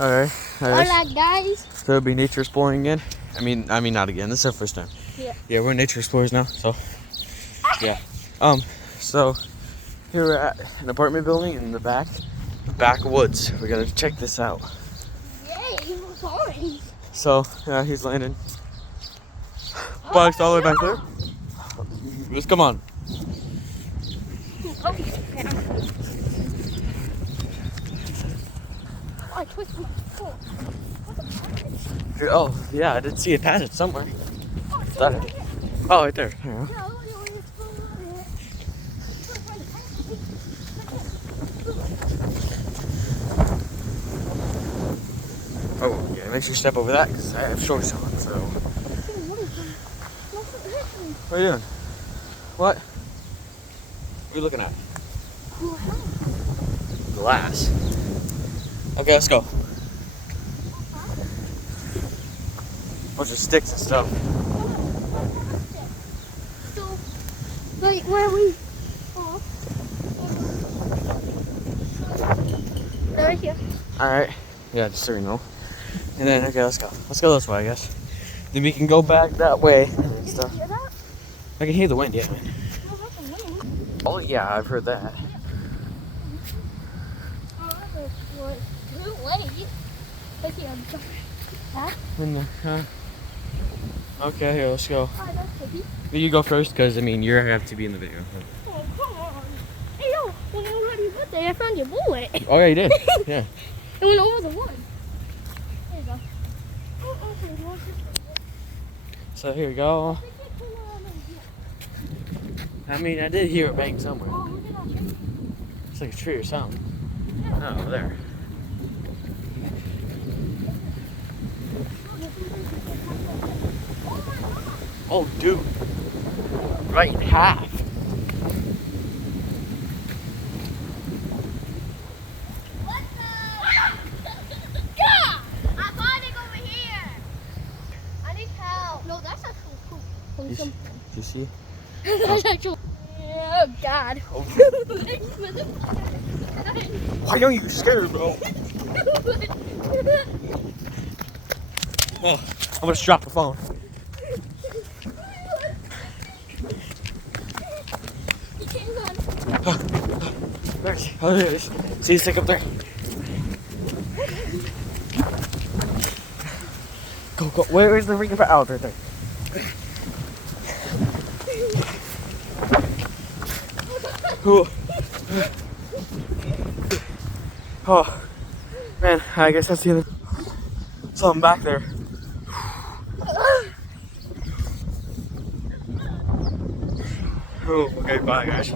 Alright. Hola, guys. So it'll be nature exploring again. I mean not again. This is our first time. Yeah. Yeah, we're nature explorers now. So yeah. So here we're at an apartment building in the backwoods. We gotta check this out. Yay, what's orange? So he's landing. Bugs all the way back there. Just come on. Oh, I twisted my foot. Oh yeah, I did see a passage somewhere. Oh, That- Oh, right there. Yeah. Oh yeah, make sure you step over that because I have shorts on. So what are you doing? What? What are you looking at? Glass. Okay, let's go. Bunch of sticks and stuff. So, like, where are we? Oh. Right here. Alright. Yeah, just so you know. And then, okay, let's go. Let's go this way, I guess. Then we can go back that way and stuff. Hear that? I can hear the wind, yeah. No, that's a wind. Oh, yeah, I've heard that. Oh, that was too late. Let's see, that? In the, okay, here, let's go. Oh, that's pretty. You go first, because, I mean, you have to be in the video. Oh, come on. Hey, yo, when I was already put there, I found your bullet. Oh, yeah, you did. Yeah. It went over the one. There you go. Oh, okay, well, So here we go. I mean, I did hear it bang somewhere. oh, look at that tree. It's like a tree or something. Oh, over there. Oh, dude. Right in half. What the? Yeah! I'm hiding over here. I need help. No, that's actually cool. You, do you see? That's actually. Oh, God. Oh. Why are you scared, bro? Oh, I'm gonna drop the phone. You can't run. There it is. Oh, there it is. See the stick up there? Go, go. Where's the ring for out right there? Ooh. Oh, man, I guess that's the end of something back there. Oh, okay, bye, guys.